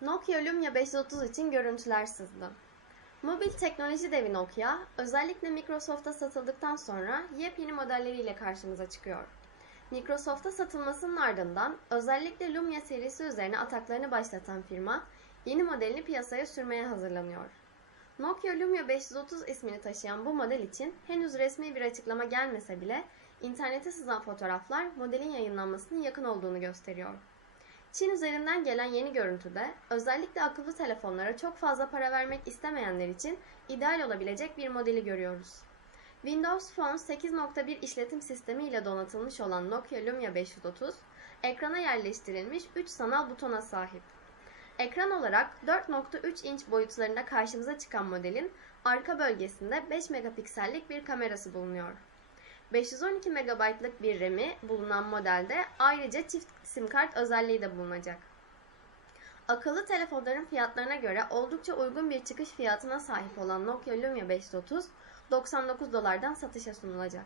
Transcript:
Nokia Lumia 530 için görüntüler sızdı. Mobil teknoloji devi Nokia, özellikle Microsoft'a satıldıktan sonra yepyeni modelleriyle karşımıza çıkıyor. Microsoft'a satılmasının ardından özellikle Lumia serisi üzerine ataklarını başlatan firma, yeni modelini piyasaya sürmeye hazırlanıyor. Nokia Lumia 530 ismini taşıyan bu model için henüz resmi bir açıklama gelmese bile internete sızan fotoğraflar modelin yayınlanmasının yakın olduğunu gösteriyor. Çin üzerinden gelen yeni görüntüde özellikle akıllı telefonlara çok fazla para vermek istemeyenler için ideal olabilecek bir modeli görüyoruz. Windows Phone 8.1 işletim sistemi ile donatılmış olan Nokia Lumia 530, ekrana yerleştirilmiş 3 sanal butona sahip. Ekran olarak 4.3 inç boyutlarında karşımıza çıkan modelin arka bölgesinde 5 megapiksellik bir kamerası bulunuyor. 512 MB'lık bir RAM'i bulunan modelde ayrıca çift sim kart özelliği de bulunacak. Akıllı telefonların fiyatlarına göre oldukça uygun bir çıkış fiyatına sahip olan Nokia Lumia 530, 99 dolardan satışa sunulacak.